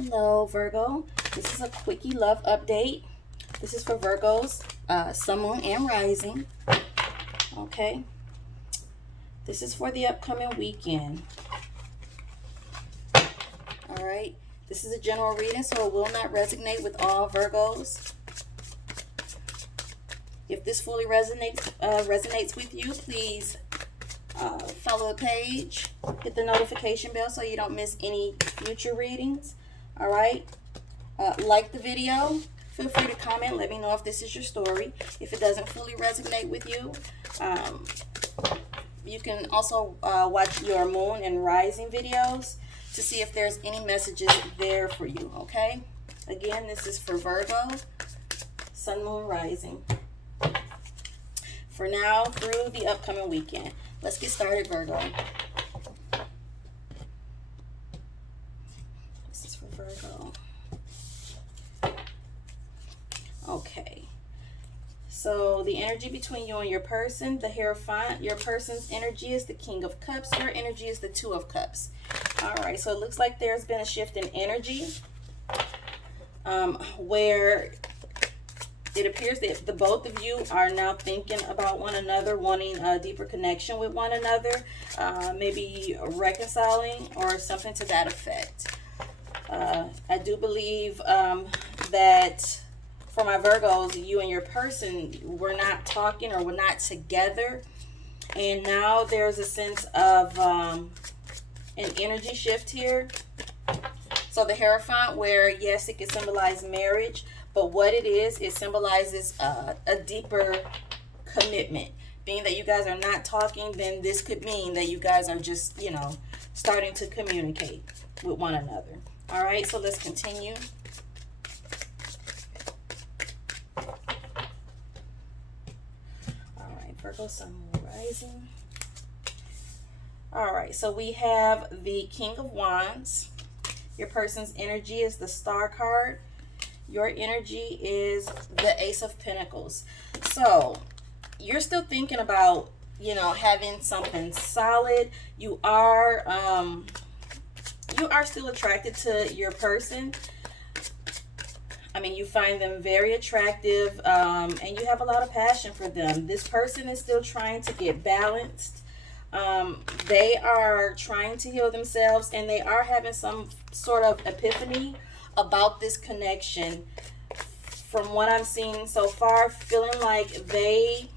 Hello, Virgo. This is a quickie love update. This is for Virgos, Sun, Moon, and Rising. Okay. This is for the upcoming weekend. All right. This is a general reading, so it will not resonate with all Virgos. If this fully resonates with you, please follow the page, hit the notification bell so you don't miss any future readings. All right. Like the video. Feel free to comment. Let me know if this is your story. If it doesn't fully resonate with you, you can also watch your moon and rising videos to see if there's any messages there for you. Okay. Again, this is for Virgo, Sun, Moon, Rising. For now through the upcoming weekend. Let's get started, Virgo. This is for Virgo. Okay. So the energy between you and your person, the Hierophant, your person's energy is the King of Cups. Your energy is the Two of Cups. All right. So it looks like there's been a shift in energy where it appears that the both of you are now thinking about one another, wanting a deeper connection with one another, maybe reconciling or something to that effect. I do believe that for my Virgos, you and your person were not talking or were not together. And now there's a sense of an energy shift here. So the Hierophant, where yes, it can symbolize marriage, but what it symbolizes a deeper commitment. Being that you guys are not talking, then this could mean that you guys are just, starting to communicate with one another. All right, so let's continue. All right, Virgo, Sun, Moon, Rising. All right, so we have the King of Wands. Your person's energy is the Star card. Your energy is the Ace of Pentacles. So you're still thinking about, having something solid. You are still attracted to your person. I mean, you find them very attractive, and you have a lot of passion for them. This person is still trying to get balanced. They are trying to heal themselves, and they are having some sort of epiphany about this connection. From what I'm seeing so far, feeling like they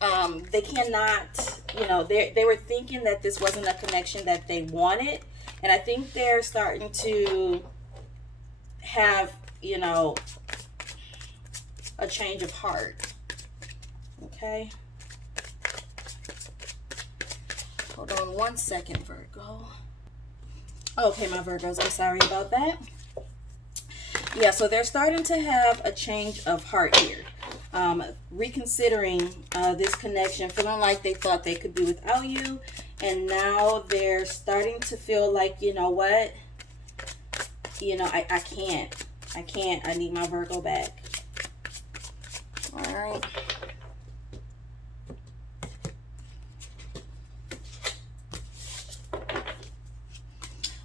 cannot, they were thinking that this wasn't a connection that they wanted, and I think they're starting to have, a change of heart. Okay, hold on one second, Virgo. Okay, my Virgos, I'm sorry about that. Yeah, so they're starting to have a change of heart here. Reconsidering this connection, feeling like they thought they could be without you. And now they're starting to feel like, you know what? I can't. I need my Virgo back. All right.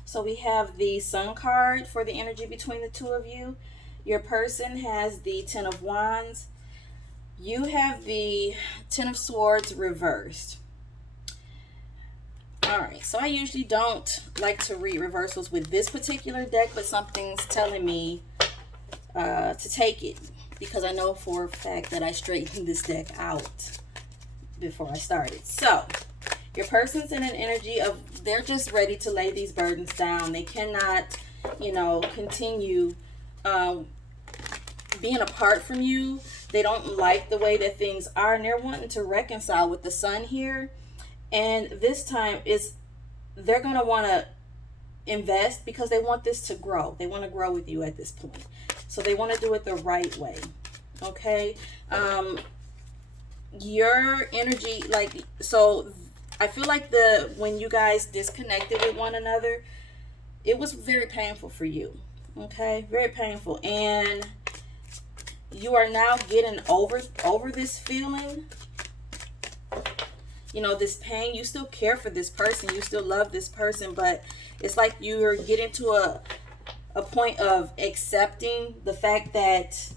So we have the Sun card for the energy between the two of you. Your person has the Ten of Wands. You have the Ten of Swords reversed. All right, so I usually don't like to read reversals with this particular deck, but something's telling me to take it, because I know for a fact that I straightened this deck out before I started. So your person's in an energy of they're just ready to lay these burdens down. They cannot, continue being apart from you. They don't like the way that things are, and they're wanting to reconcile with the Sun here. And this time they're going to want to invest because they want this to grow. They want to grow with you at this point. So they want to do it the right way. Okay. Your energy, so I feel like when you guys disconnected with one another, it was very painful for you. Okay, very painful, and you are now getting over this feeling. This pain. You still care for this person. You still love this person, but it's like you're getting to a point of accepting the fact that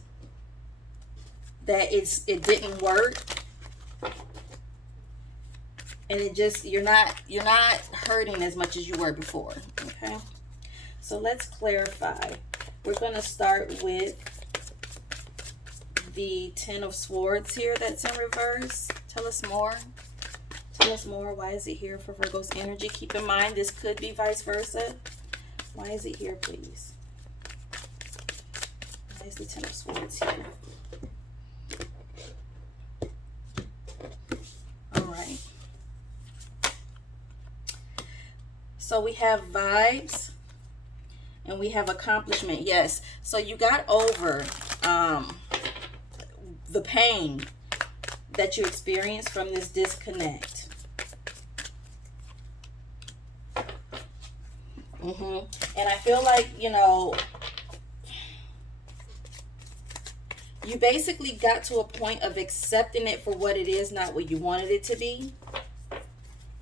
it didn't work, and you're not hurting as much as you were before. Okay, so let's clarify. We're going to start with the Ten of Swords here that's in reverse. Tell us more. Tell us more. Why is it here for Virgo's energy? Keep in mind, this could be vice versa. Why is it here, please? Why is the Ten of Swords here? All right. So we have vibes and we have accomplishment. Yes. So you got over the pain that you experienced from this disconnect. And I feel like, you know, you basically got to a point of accepting it for what it is, not what you wanted it to be.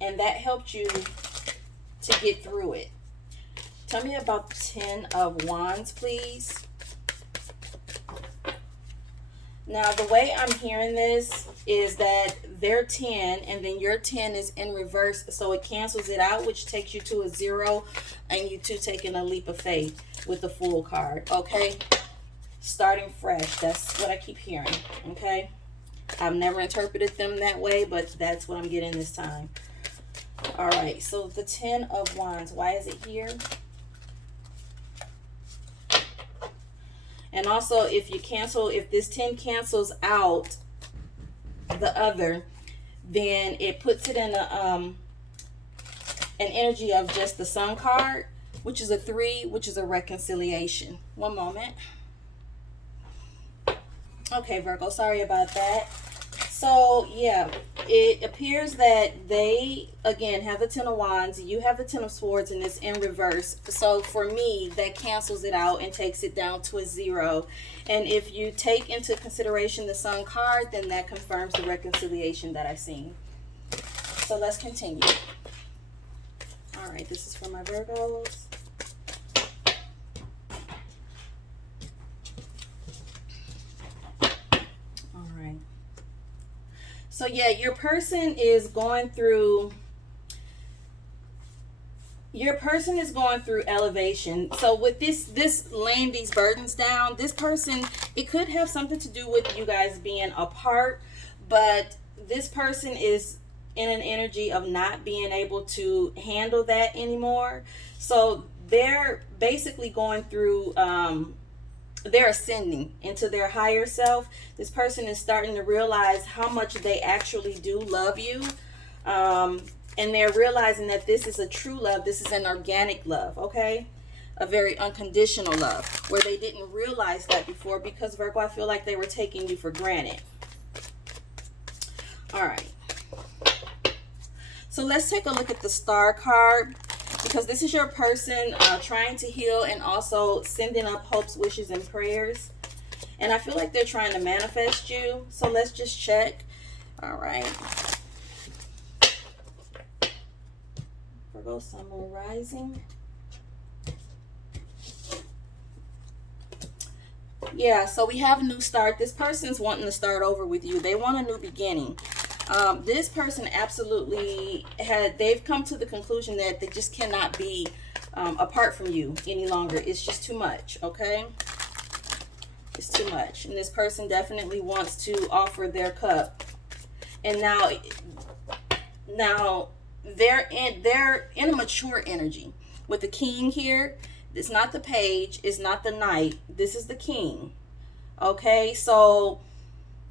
And that helped you to get through it. Tell me about the Ten of Wands, please. Now, the way I'm hearing this is that they're 10 and then your 10 is in reverse. So it cancels it out, which takes you to a 0 and you two taking a leap of faith with the Fool card. Okay. Starting fresh. That's what I keep hearing. Okay. I've never interpreted them that way, but that's what I'm getting this time. All right. So the Ten of Wands, why is it here? And also, if this 10 cancels out the other, then it puts it in an energy of just the Sun card, which is a 3, which is a reconciliation. One moment. Okay, Virgo, sorry about that. So, yeah, it appears that they, again, have the Ten of Wands. You have the Ten of Swords, and it's in reverse. So, for me, that cancels it out and takes it down to a 0. And if you take into consideration the Sun card, then that confirms the reconciliation that I've seen. So, let's continue. All right, this is for my Virgos. So yeah, your person is going through elevation. So with this laying these burdens down, this person, it could have something to do with you guys being apart, but this person is in an energy of not being able to handle that anymore. So they're basically going through they're ascending into their higher self. This person is starting to realize how much they actually do love you. And they're realizing that this is a true love. This is an organic love, okay? A very unconditional love, where they didn't realize that before because, Virgo, I feel like they were taking you for granted. All right. So let's take a look at the Star card. Because this is your person trying to heal and also sending up hopes, wishes, and prayers. And I feel like they're trying to manifest you. So let's just check. All right. Virgo, Sun, Moon, Rising. Yeah, so we have a new start. This person's wanting to start over with you. They want a new beginning. This person absolutely they've come to the conclusion that they just cannot be apart from you any longer. It's just too much, okay? It's too much. And this person definitely wants to offer their cup. And now they're in a mature energy. With the King here, it's not the Page, it's not the Knight. This is the King. Okay, so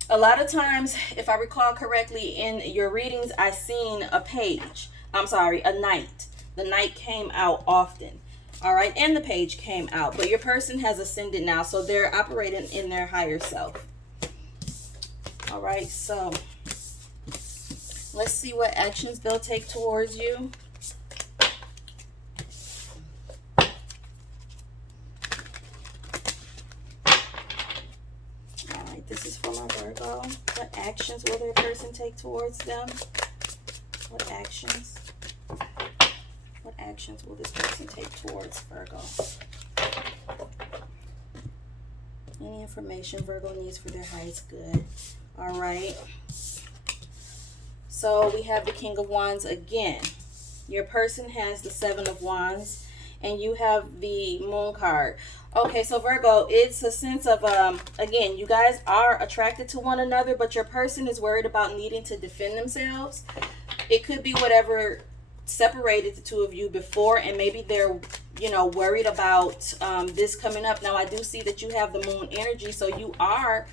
a lot of times, if I recall correctly, in your readings, I seen a Page. I'm sorry, a Knight. The Knight came out often. All right, and the Page came out. But your person has ascended now, so they're operating in their higher self. All right, so let's see what actions they'll take towards you. This is for my Virgo. What actions will their person take towards them? What actions? What actions will this person take towards Virgo? Any information Virgo needs for their highest good. All right. So we have the King of Wands again. Your person has the Seven of Wands, and you have the Moon card. Okay, so Virgo, it's a sense of, again, you guys are attracted to one another, but your person is worried about needing to defend themselves. It could be whatever separated the two of you before, and maybe they're, you know, worried about this coming up. Now, I do see that you have the Moon energy, so you are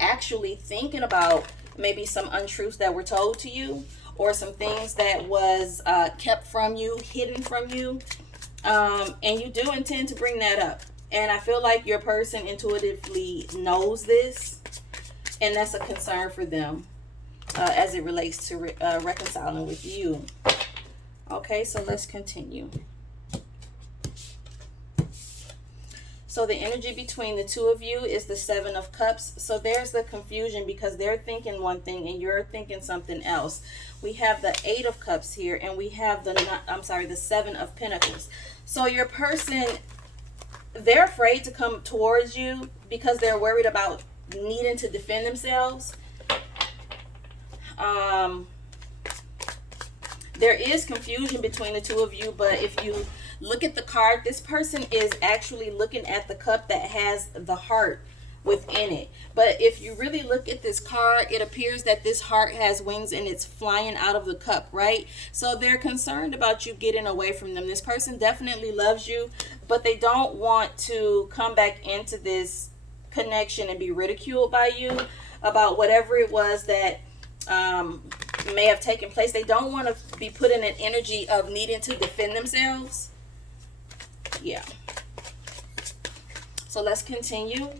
actually thinking about maybe some untruths that were told to you, or some things that was kept from you, hidden from you, and you do intend to bring that up. And I feel like your person intuitively knows this, and that's a concern for them as it relates to reconciling with you. Okay, so let's continue. So the energy between the two of you is the Seven of Cups. So there's the confusion because they're thinking one thing and you're thinking something else. We have the Eight of Cups here, and we have the Seven of Pentacles. So your person, they're afraid to come towards you because they're worried about needing to defend themselves. There is confusion between the two of you, but if you look at the card, this person is actually looking at the cup that has the heart within it. But if you really look at this card, it appears that this heart has wings and it's flying out of the cup, right? So they're concerned about you getting away from them. This person definitely loves you, but they don't want to come back into this connection and be ridiculed by you about whatever it was that may have taken place. They don't want to be put in an energy of needing to defend themselves. Yeah. So let's continue.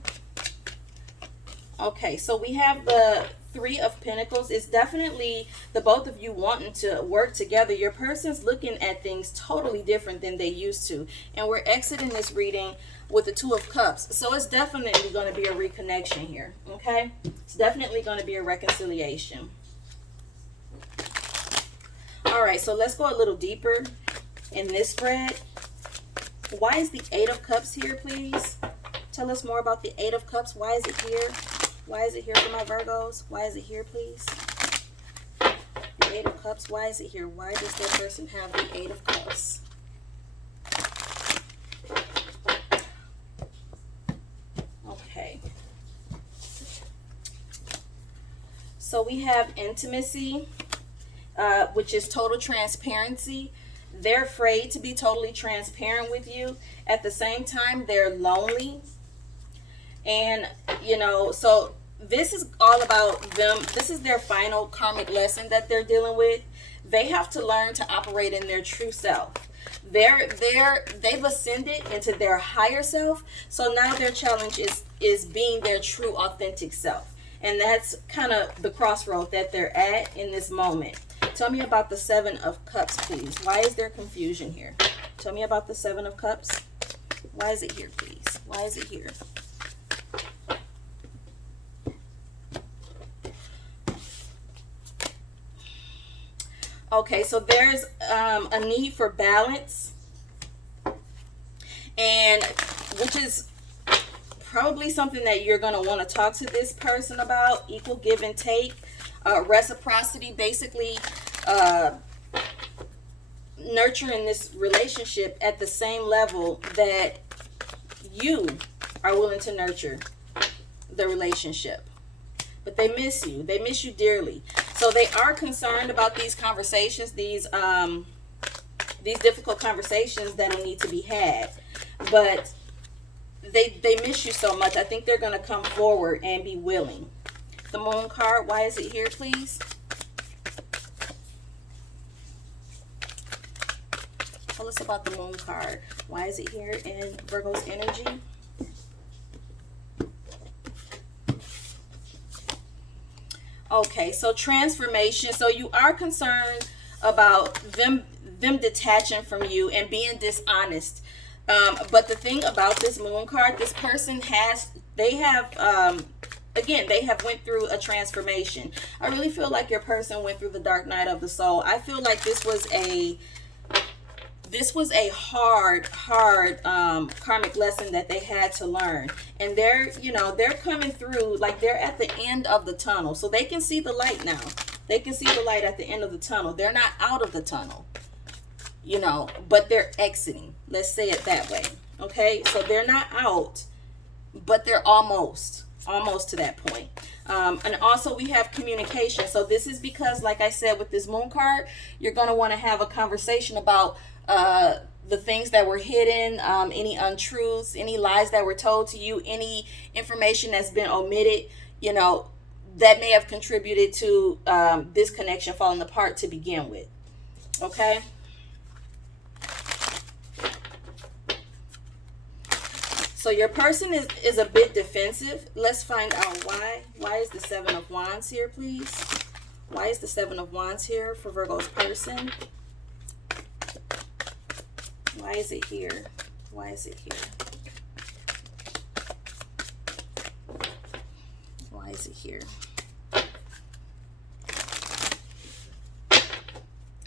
Okay, so we have the Three of Pentacles. It's definitely the both of you wanting to work together. Your person's looking at things totally different than they used to. And we're exiting this reading with the Two of Cups. So it's definitely going to be a reconnection here. Okay? It's definitely going to be a reconciliation. All right, so let's go a little deeper in this spread. Why is the Eight of Cups here, please? Tell us more about the Eight of Cups. Why is it here? Why is it here for my Virgos? Why is it here, please? The Eight of Cups, why is it here? Why does that person have the Eight of Cups? Okay. So we have intimacy, which is total transparency. They're afraid to be totally transparent with you. At the same time, they're lonely. And, you know, so this is all about them. This is their final karmic lesson that they're dealing with. They have to learn to operate in their true self. They've ascended into their higher self. So now their challenge is being their true, authentic self. And that's kind of the crossroad that they're at in this moment. Tell me about the Seven of Cups, please. Why is there confusion here? Tell me about the Seven of Cups. Why is it here, please? Why is it here? Okay, so there's a need for balance, and which is probably something that you're going to want to talk to this person about. Equal give and take, reciprocity, basically nurturing this relationship at the same level that you are willing to nurture the relationship. But they miss you. They miss you dearly. So they are concerned about these conversations, these difficult conversations that'll need to be had. But they miss you so much. I think they're going to come forward and be willing. The Moon card, why is it here, please? Tell us about the Moon card. Why is it here in Virgo's energy? Okay, so transformation. So you are concerned about them detaching from you and being dishonest. But the thing about this Moon card, this person they have went through a transformation. I really feel like your person went through the dark night of the soul. I feel like this this was a hard karmic lesson that they had to learn. And they're, you know, they're coming through, like they're at the end of the tunnel. So they can see the light now. They can see the light at the end of the tunnel. They're not out of the tunnel, you know, but they're exiting. Let's say it that way. Okay, so they're not out, but they're almost to that point. And also we have communication. So this is because, like I said, with this moon card, you're going to want to have a conversation about the things that were hidden, any untruths, any lies that were told to you, any information that's been omitted, you know, that may have contributed to this connection falling apart to begin with. Okay. So your person is a bit defensive. Let's find out why. Why is the Seven of Wands here, please? Why is the Seven of Wands here for Virgo's person? Why is it here? Why is it here? Why is it here?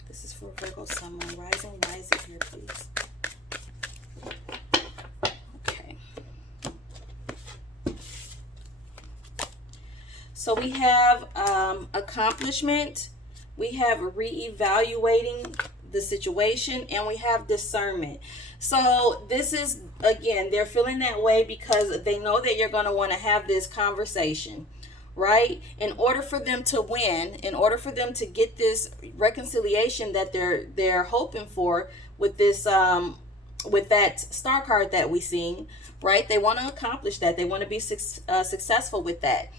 This is for Virgo Sun, Moon, Rising. Why is it here, please? So we have accomplishment, we have reevaluating the situation, and we have discernment. So this is, again, they're feeling that way because they know that you're going to want to have this conversation, right? In order for them to win, in order for them to get this reconciliation that they're hoping for with this with that star card that we seen, right? They want to accomplish that. They want to be successful with that.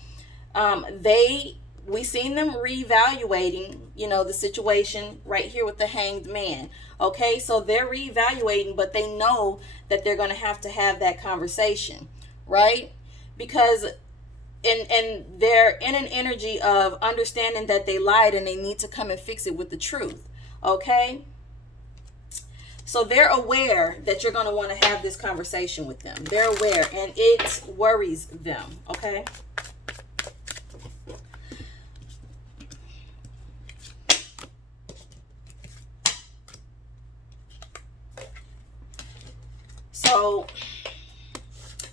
We seen them reevaluating, you know, the situation right here with the Hanged Man. Okay, so they're reevaluating, but they know that they're going to have that conversation, right? Because and they're in an energy of understanding that they lied and they need to come and fix it with the truth. Okay, so they're aware that you're going to want to have this conversation with them. They're aware, and it worries them. Okay. So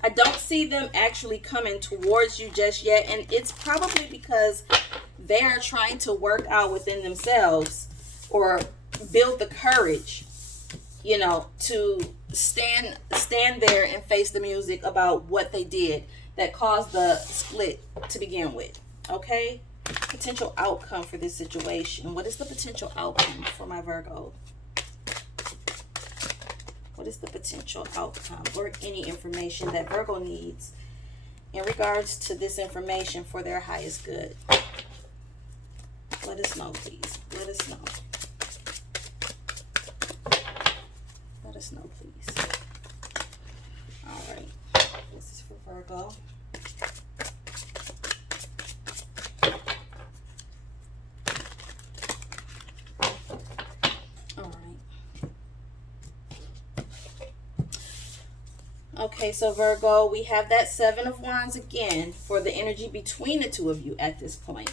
I don't see them actually coming towards you just yet. And it's probably because they are trying to work out within themselves or build the courage, you know, to stand there and face the music about what they did that caused the split to begin with. Okay? Potential outcome for this situation. What is the potential outcome for my Virgo? What is the potential outcome or any information that Virgo needs in regards to this information for their highest good? Let us know, please. Let us know. Let us know, please. All right. This is for Virgo. Okay, so Virgo, we have that Seven of Wands again for the energy between the two of you at this point.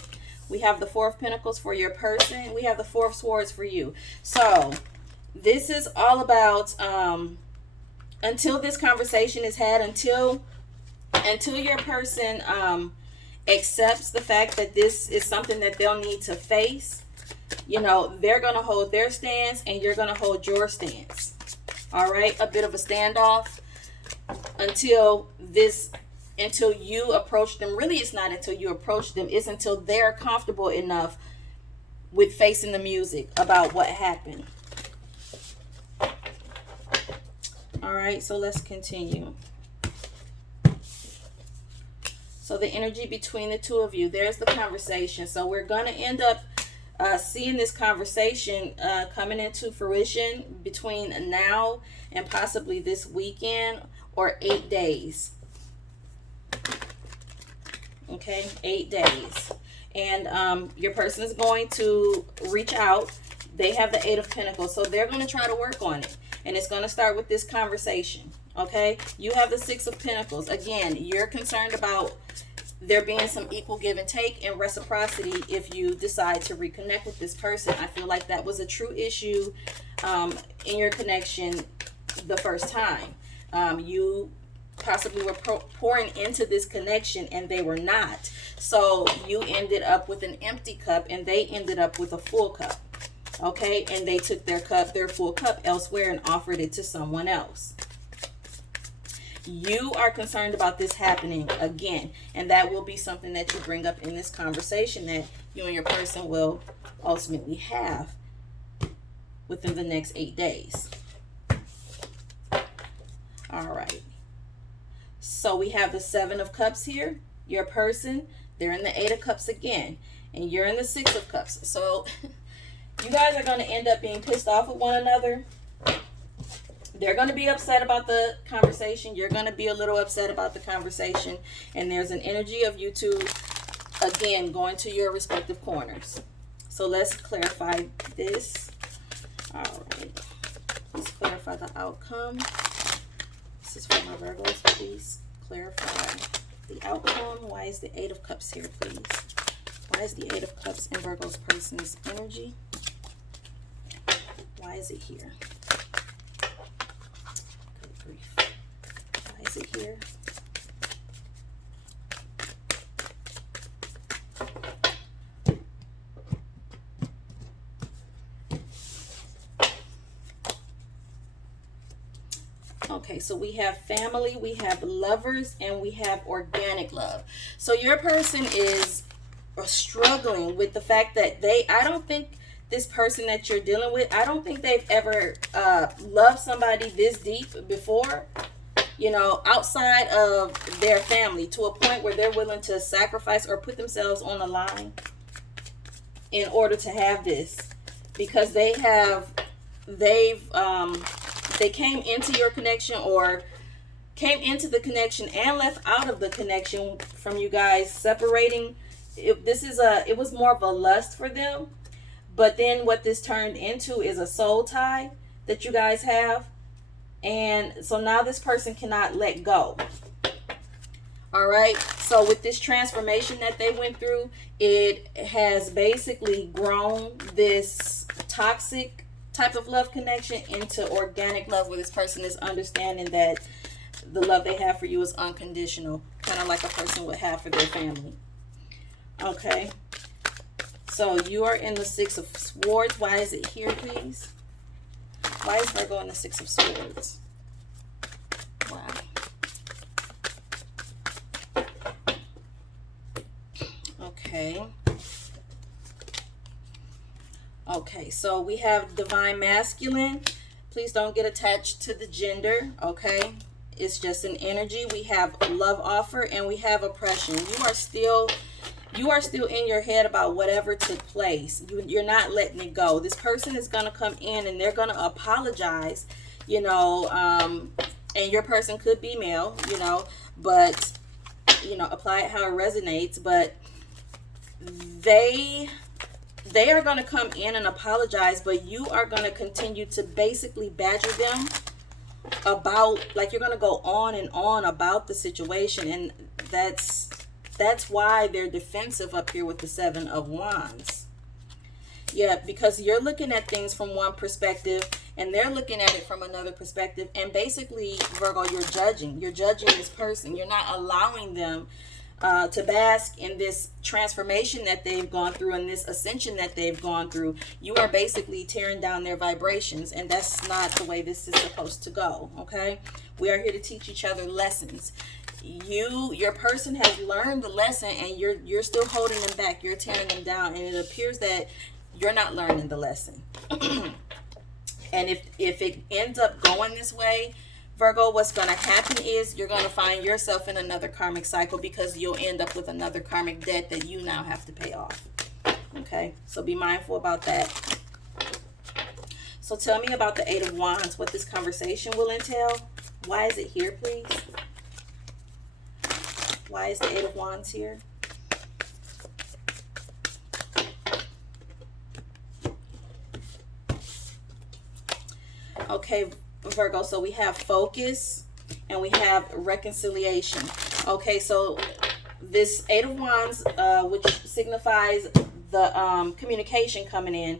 We have the Four of Pentacles for your person. We have the Four of Swords for you. So this is all about until this conversation is had, until your person accepts the fact that this is something that they'll need to face. You know, they're going to hold their stance and you're going to hold your stance. All right, a bit of a standoff. Until you approach them. Really, it's not until you approach them. It's until they're comfortable enough with facing the music about what happened. All right, so let's continue. So the energy between the two of you, there's the conversation. So we're going to end up seeing this conversation coming into fruition between now and possibly this weekend or 8 days. Okay, 8 days. And your person is going to reach out. They have the Eight of Pentacles, so they're going to try to work on it. And it's going to start with this conversation. Okay, you have the Six of Pentacles. Again, you're concerned about there being some equal give and take and reciprocity if you decide to reconnect with this person. I feel like that was a true issue in your connection the first time. You possibly were pouring into this connection and they were not. So you ended up with an empty cup and they ended up with a full cup. Okay, and they took their full cup elsewhere and offered it to someone else. You are concerned about this happening again, and that will be something that you bring up in this conversation that you and your person will ultimately have within the next 8 days. All right. So we have the 7 of Cups here. Your person, they're in the 8 of Cups again, and you're in the 6 of Cups. So you guys are going to end up being pissed off with one another. They're going to be upset about the conversation. You're going to be a little upset about the conversation. And there's an energy of you two, again, going to your respective corners. So let's clarify this. All right. Let's clarify the outcome. This is for my Virgos. Please clarify the outcome. Why is the 8 of Cups here, please? Why is the 8 of Cups in Virgo's person's energy? Why is it here? Good grief. Why is it here? Okay, so we have family, we have lovers, and we have organic love. So your person is struggling with the fact that I don't think this person that you're dealing with, I don't think they've ever loved somebody this deep before, you know, outside of their family, to a point where they're willing to sacrifice or put themselves on the line in order to have this, because they came into your connection, or came into the connection and left out of the connection from you guys separating. It was more of a lust for them. But then what this turned into is a soul tie that you guys have. And so now this person cannot let go. All right. So with this transformation that they went through, it has basically grown this toxic type of love connection into organic love, where this person is understanding that the love they have for you is unconditional, kind of like a person would have for their family. Okay. So you are in the 6 of Swords. Why is it here, please? Why is Virgo in the 6 of Swords? Wow. Okay. Okay, so we have Divine Masculine. Please don't get attached to the gender, okay? It's just an energy. We have love offer and we have oppression. You are still in your head about whatever took place. You're not letting it go. This person is going to come in and they're going to apologize, you know, and your person could be male, you know, but, you know, apply it how it resonates. But they are going to come in and apologize, but you are going to continue to basically badger them about, like, you're going to go on and on about the situation. And that's why they're defensive up here with the 7 of Wands. Yeah, because you're looking at things from one perspective and they're looking at it from another perspective. And basically, Virgo, you're judging this person. You're not allowing them to bask in this transformation that they've gone through and this ascension that they've gone through. You are basically tearing down their vibrations, and that's not the way this is supposed to go. Okay, we are here to teach each other lessons. Your person has learned the lesson, and you're still holding them back. You're tearing them down, and it appears that you're not learning the lesson. And if it ends up going this way, Virgo, what's going to happen is you're going to find yourself in another karmic cycle, because you'll end up with another karmic debt that you now have to pay off. Okay, so be mindful about that. So tell me about the 8 of Wands, what this conversation will entail. Why is it here, please? Why is the 8 of Wands here? Okay, Virgo, so we have focus and we have reconciliation. Okay, so this Eight of Wands, which signifies the communication coming in.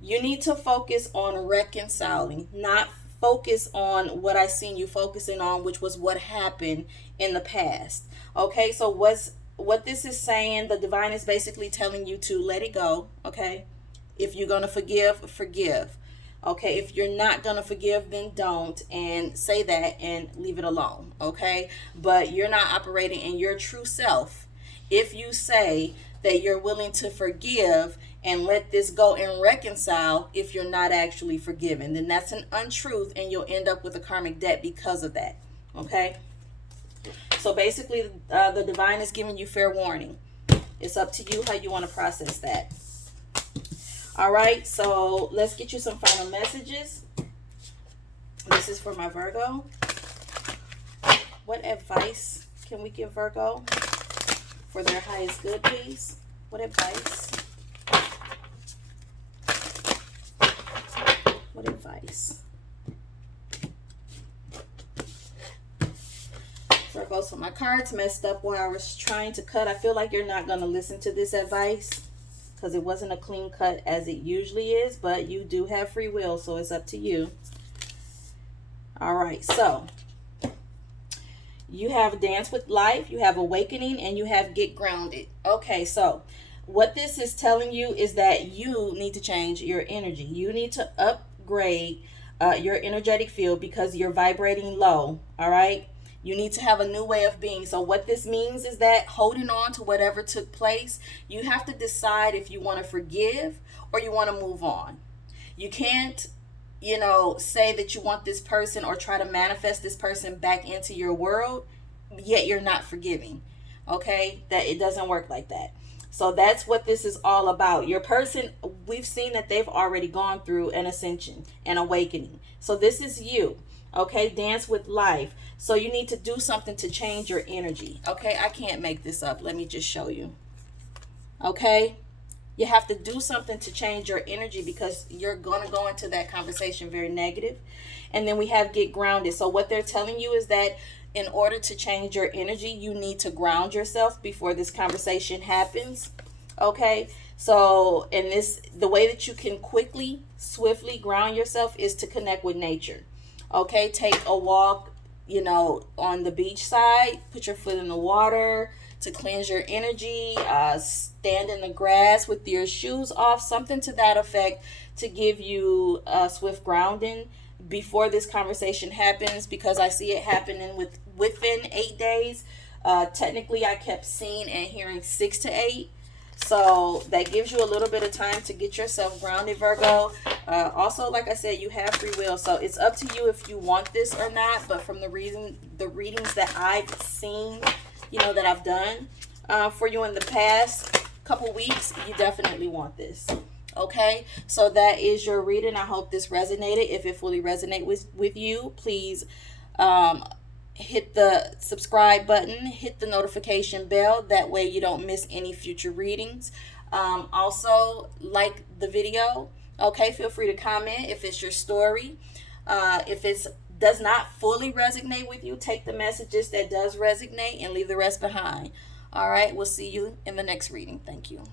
You need to focus on reconciling, not focus on what I seen you focusing on, which was what happened in the past. Okay, so what this is saying, the divine is basically telling you to let it go. Okay, if you're gonna forgive, forgive. Okay, if you're not gonna forgive, then don't, and say that and leave it alone. Okay, but you're not operating in your true self if you say that you're willing to forgive and let this go and reconcile. If you're not actually forgiven, then that's an untruth, and you'll end up with a karmic debt because of that. Okay, so basically the divine is giving you fair warning. It's up to you how you want to process that. All right, so let's get you some final messages. This is for my Virgo. What advice can we give Virgo for their highest good, please? What advice? What advice? Virgo, so my cards messed up while I was trying to cut. I feel like you're not going to listen to this advice because it wasn't a clean cut as it usually is, but you do have free will, so it's up to you. All right, so you have Dance with Life, you have Awakening, and you have Get Grounded. Okay, so what this is telling you is that you need to change your energy. You need to upgrade your energetic field because you're vibrating low. All right, you need to have a new way of being. So what this means is that holding on to whatever took place, you have to decide if you want to forgive or you want to move on. You can't, say that you want this person or try to manifest this person back into your world, yet you're not forgiving. Okay, that it doesn't work like that. So that's what this is all about. Your person, we've seen that they've already gone through an ascension, an awakening. So this is you. Okay, Dance with Life. So you need to do something to change your energy. Okay, I can't make this up. Let me just show you. Okay, you have to do something to change your energy because you're going to go into that conversation very negative. And then we have Get Grounded. So what they're telling you is that in order to change your energy, you need to ground yourself before this conversation happens. Okay, so the way that you can quickly, swiftly ground yourself is to connect with nature. Okay, take a walk, on the beach side, put your foot in the water to cleanse your energy, stand in the grass with your shoes off, something to that effect to give you swift grounding before this conversation happens, because I see it happening within 8 days. Technically, I kept seeing and hearing 6 to 8. So that gives you a little bit of time to get yourself grounded, Virgo. Also, like I said, you have free will. So it's up to you if you want this or not. But from the readings that I've seen, that I've done for you in the past couple weeks, you definitely want this. Okay, so that is your reading. I hope this resonated. If it fully resonates with you, please hit the subscribe button, hit the notification bell. That way you don't miss any future readings. Also, like the video. Okay, feel free to comment if it's your story. If it does not fully resonate with you, take the messages that does resonate and leave the rest behind. All right, we'll see you in the next reading. Thank you.